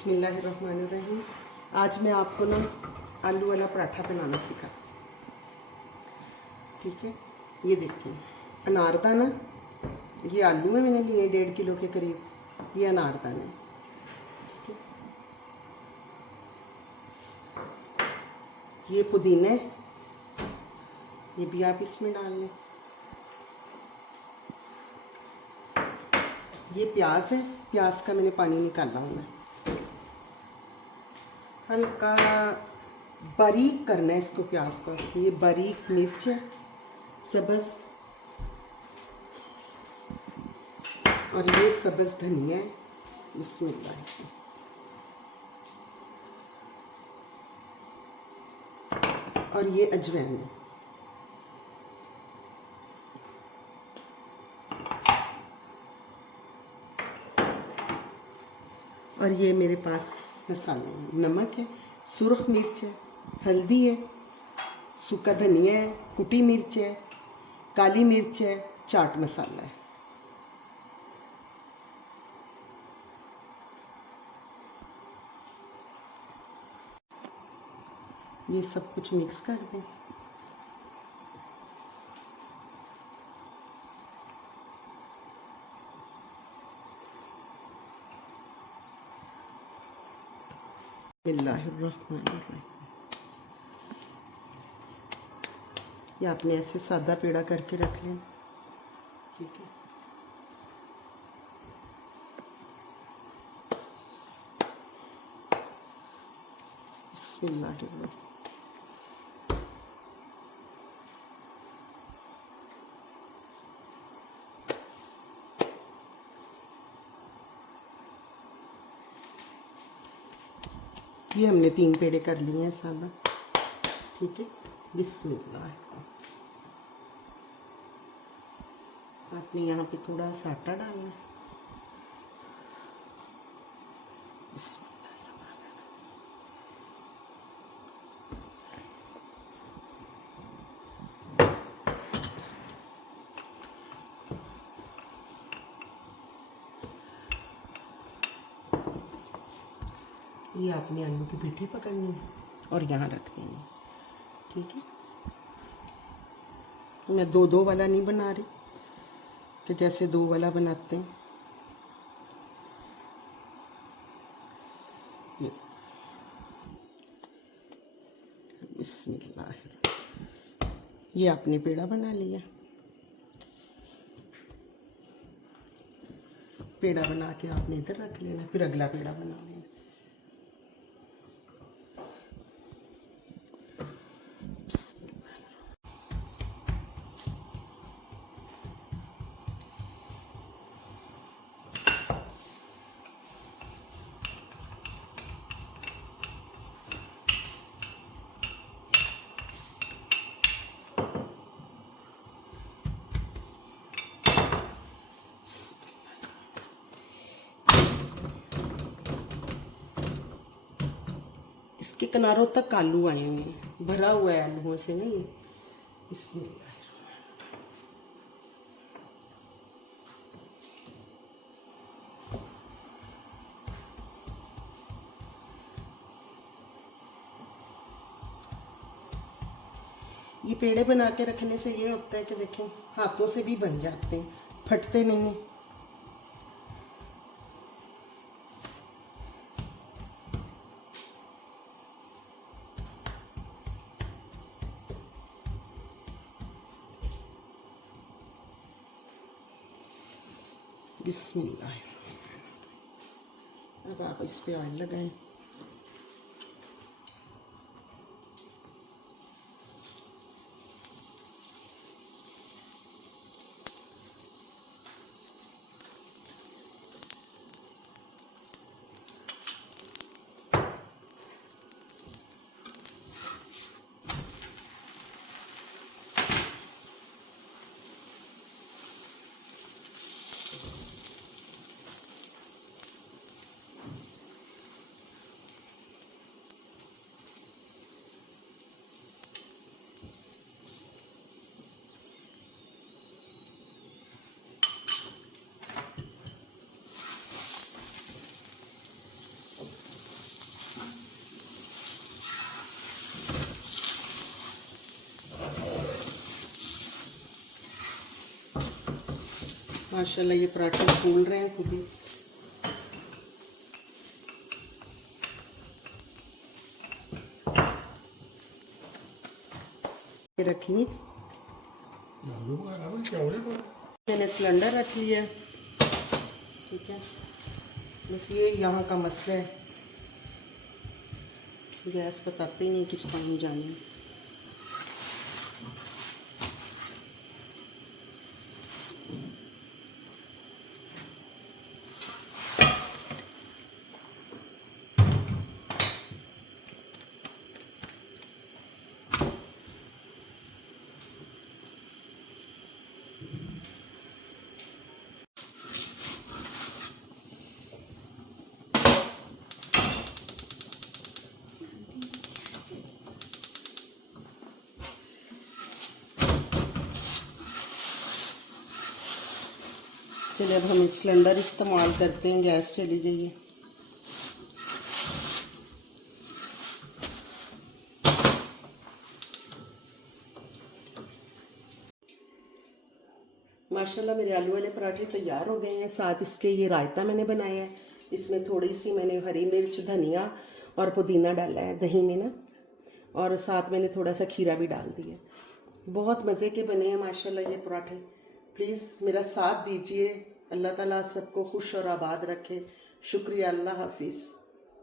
बिस्मिल्लाहिर्रहमानिर्रहीम। आज मैं आपको ना आलू वाला पराठा बनाना सिखा। ठीक है, ये देखिए अनारदाना, ये आलू है मैंने लिए 1.5 किलो के करीब। ये अनारदाने, ठीक है। ये पुदीना, ये भी आप इसमें डाल लें। ये प्याज है, प्याज का मैंने पानी निकाला हूँ मैं। हल्का बारीक करना है इसको, प्याज को। ये बारीक मिर्च है सब्ज़, और ये सब्ज़ धनिया है। बिस्मिल्लाह। और ये अजवाइन है। और ये मेरे पास मसाले हैं, नमक है, सुरख मिर्च है, हल्दी है, सूखा धनिया है, कुटी मिर्च है, काली मिर्च है, चाट मसाला है। ये सब कुछ मिक्स कर दें। बिस्मिल्लाहिर्रहमानिर्रहीम। ये आपने ऐसे सादा पेड़ा करके रख लें, ठीक है। बिस्मिल्लाहिर्रहमानिर्रहीम। ये हमने 3 पेड़े कर लिए हैं सादा, ठीक है। बिस्मिल्लाह। आपने यहाँ पे थोड़ा सा आटा डालना है। ये आपने आलू की पिट्ठी पकड़नी है और यहाँ रख देनी, ठीक है। मैं 2-2 वाला नहीं बना रही कि जैसे 2 वाला बनाते हैं। ये बिस्मिल्लाह। ये आपने पेड़ा बना लिया। पेड़ा बना के आपने इधर रख लेना, फिर अगला पेड़ा बना लेना। इसके किनारों तक आलू आए हुए हैं, भरा हुआ है आलूओं से नहीं। इसमें ये पेड़े बना के रखने से ये होता है कि देखें हाथों से भी बन जाते हैं, फटते नहीं हैं। बिस्मिल्लाह। अब आप इस पे ऑयल लगाएं। माशाल्लाह ये पराठे फूल रहे हैं खुद ही। ये रख ली, मैंने सिलेंडर रख लिया। ठीक है, बस ये यहाँ का मसला है, गैस बताते ही नहीं किस टाइम जानी। चलिए अब हम सिलेंडर इस्तेमाल करते हैं। गैस चली गई है। माशाल्लाह मेरे आलू वाले पराठे तैयार हो गए हैं। साथ इसके ये रायता मैंने बनाया है, इसमें थोड़ी सी मैंने हरी मिर्च, धनिया और पुदीना डाला है दही में ना, और साथ मैंने थोड़ा सा खीरा भी डाल दिया। बहुत मज़े के बने हैं माशाल्लाह ये पराठे। प्लीज़ मेरा साथ दीजिए। अल्लाह ताला सबको खुश और आबाद रखे। शुक्रिया। अल्लाह हाफिज़।